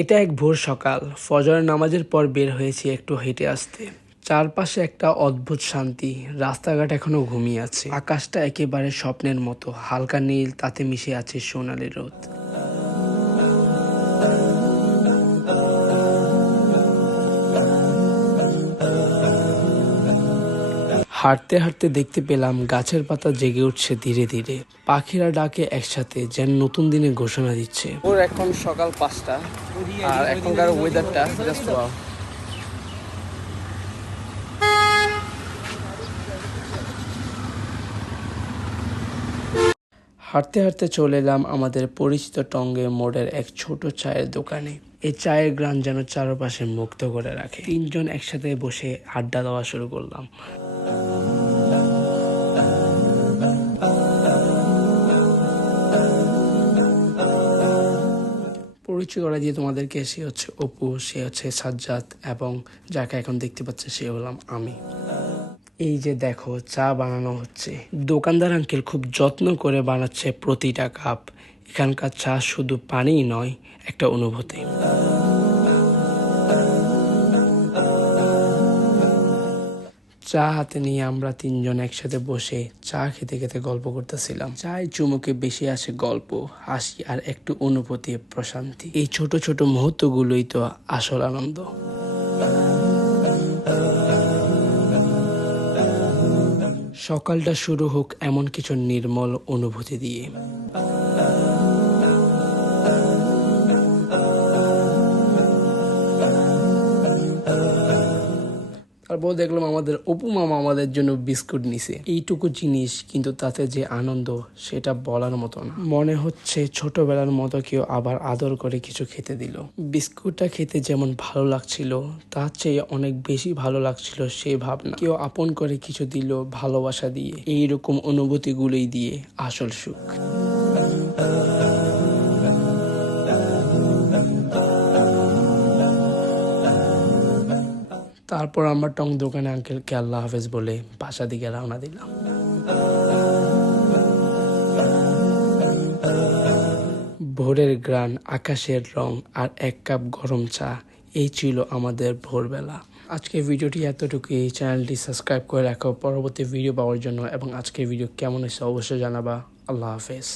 এটা এক ভোর সকাল, ফজরের নামাজের পর বের হয়েছি একটু হেঁটে আসতে। চারপাশে একটা অদ্ভুত শান্তি, রাস্তাঘাট এখনো ঘুমিয়ে আছে, আকাশটা একেবারে স্বপ্নের মতো হালকা নীল, তাতে মিশে আছে সোনালি রোদ। হাঁটতে হাঁটতে দেখতে পেলাম গাছের পাতা জেগে উঠছে ধীরে ধীরে, পাখিরা ডাকে একসাথে, যেন নতুন দিনের ঘোষণা দিচ্ছে। ওর এখন সকাল 5টা আর এখনকার ওয়েদারটা জাস্ট ওয়াও। হাঁটতে হাঁটতে চলে এলাম আমাদের পরিচিত টঙ্গী মোড়ের এক ছোট চায়ের দোকানে। এই চায়ের গ্রান যেন চারপাশে মুক্ত করে রাখে। তিনজন একসাথে বসে আড্ডা দেওয়া শুরু করলাম। পরিচয় করা দিয়ে তোমাদেরকে, সে হচ্ছে অপু, সে হচ্ছে সাজ্জাদ, এবং যাকে এখন দেখতে পাচ্ছে সে হলাম আমি। এই যে দেখো, চা বানানো হচ্ছে। দোকানদার আঙ্কেল খুব যত্ন করে বানাচ্ছে প্রতিটা কাপ। এখানকার চা শুধু পানিই নয়, একটা অনুভূতি। চা হাতে নিয়ে আমরা তিনজন একসাথে বসে চা খেতে খেতে গল্প করতেছিলাম। চায় চুমুকে বেশি আসে গল্প, হাসি আর একটু অনুভূতি, প্রশান্তি। এই ছোট ছোট মুহূর্তগুলোই তো আসল আনন্দ। সকালটা শুরু হোক এমন কিছু নির্মল অনুভূতি দিয়ে। তারপর দেখলাম আমাদের অপু মামা আমাদের জন্য বিস্কুট নিছে। এইটুকু জিনিস, কিন্তু তাতে যে আনন্দ সেটা বলার মতো না। মনে হচ্ছে ছোটবেলার মতো কেউ আবার আদর করে কিছু খেতে দিল। বিস্কুটটা খেতে যেমন ভালো লাগছিল, তার চেয়ে অনেক বেশি ভালো লাগছিল সেই ভাবনা, কেউ আপন করে কিছু দিল ভালোবাসা দিয়ে। এইরকম অনুভূতিগুলোই দিয়ে আসল সুখ। তারপর আমরা টং দোকানে আঙ্কেলকে আল্লাহ হাফেজ বলে বাসা দিকে রওনা দিলাম। ভোরের গ্রান, আকাশের রং আর এক কাপ গরম চা, এই ছিল আমাদের ভোরবেলা। আজকের ভিডিওটি এতটুকুই। এই চ্যানেলটি সাবস্ক্রাইব করে রাখো পরবর্তী ভিডিও পাওয়ার জন্য, এবং আজকের ভিডিও কেমন হয়েছে অবশ্যই জানাবা। আল্লাহ হাফেজ।